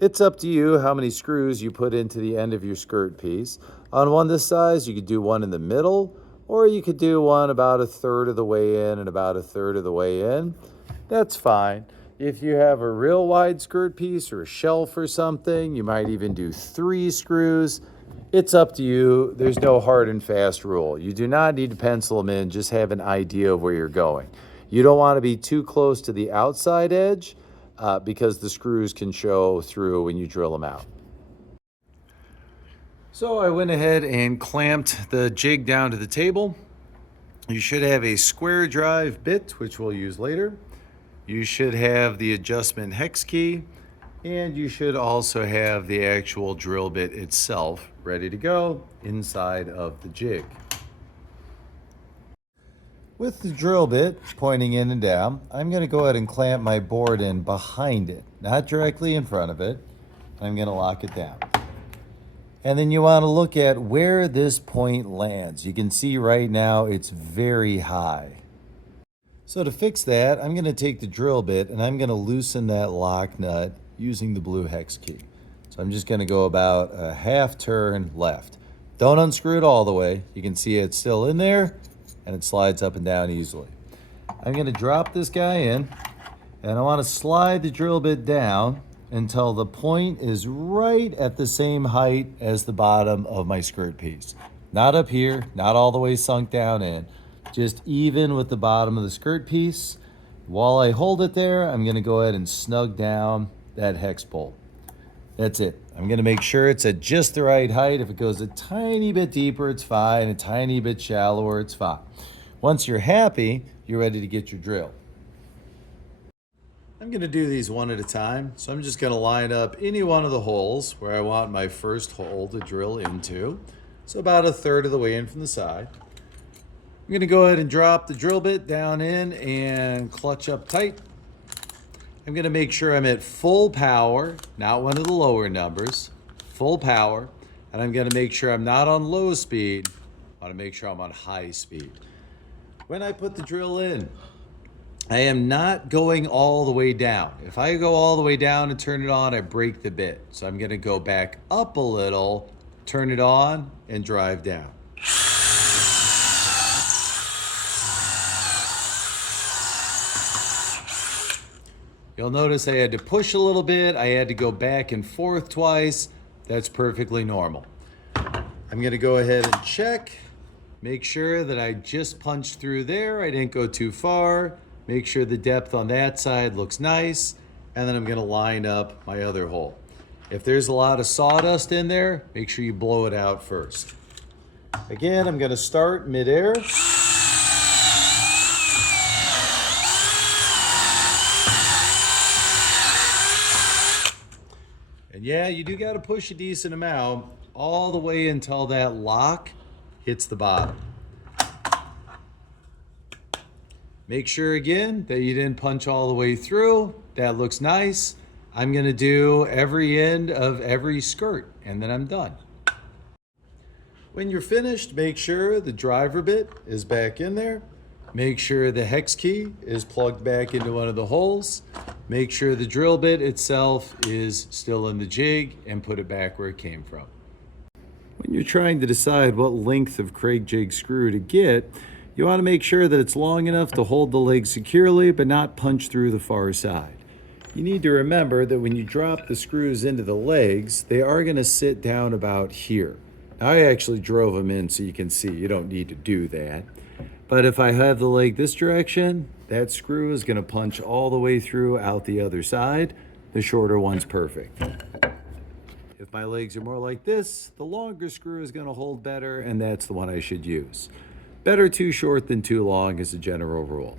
It's up to you how many screws you put into the end of your skirt piece. On one this size, you could do one in the middle, or you could do one about a third of the way in and about a third of the way in. That's fine. If you have a real wide skirt piece or a shelf or something, you might even do 3 screws. It's up to you. There's no hard and fast rule. You do not need to pencil them in, just have an idea of where you're going. You don't want to be too close to the outside edge because the screws can show through when you drill them out. So I went ahead and clamped the jig down to the table. You should have a square drive bit, which we'll use later. You should have the adjustment hex key, and you should also have the actual drill bit itself ready to go inside of the jig. With the drill bit pointing in and down, I'm going to go ahead and clamp my board in behind it, not directly in front of it. I'm going to lock it down. And then you want to look at where this point lands. You can see right now it's very high. So to fix that, I'm going to take the drill bit and I'm going to loosen that lock nut using the blue hex key. So I'm just going to go about a half turn left. Don't unscrew it all the way. You can see it's still in there and it slides up and down easily. I'm going to drop this guy in and I want to slide the drill bit down until the point is right at the same height as the bottom of my skirt piece. Not up here, not all the way sunk down in, just even with the bottom of the skirt piece. While I hold it there, I'm gonna go ahead and snug down that hex bolt. That's it. I'm gonna make sure it's at just the right height. If it goes a tiny bit deeper, it's fine. A tiny bit shallower, it's fine. Once you're happy, you're ready to get your drill. I'm going to do these one at a time, so I'm just going to line up any one of the holes where I want my first hole to drill into. So about a third of the way in from the side. I'm going to go ahead and drop the drill bit down in and clutch up tight. I'm going to make sure I'm at full power, not one of the lower numbers, full power, and I'm going to make sure I'm not on low speed. I want to make sure I'm on high speed. When I put the drill in, I am not going all the way down. If I go all the way down and turn it on, I break the bit. So I'm going to go back up a little, turn it on, and drive down. You'll notice I had to push a little bit. I had to go back and forth twice. That's perfectly normal. I'm going to go ahead and check. Make sure that I just punched through there. I didn't go too far. Make sure the depth on that side looks nice, and then I'm going to line up my other hole. If there's a lot of sawdust in there, make sure you blow it out first. Again, I'm going to start midair. And yeah, you do got to push a decent amount all the way until that lock hits the bottom. Make sure again that you didn't punch all the way through. That looks nice. I'm gonna do every end of every skirt and then I'm done. When you're finished, make sure the driver bit is back in there. Make sure the hex key is plugged back into one of the holes. Make sure the drill bit itself is still in the jig and put it back where it came from. When you're trying to decide what length of Kreg jig screw to get, you want to make sure that it's long enough to hold the leg securely but not punch through the far side. You need to remember that when you drop the screws into the legs, they are going to sit down about here. I actually drove them in so you can see. You don't need to do that. But if I have the leg this direction, that screw is going to punch all the way through out the other side. The shorter one's perfect. If my legs are more like this, the longer screw is going to hold better, and that's the one I should use. Better too short than too long is a general rule.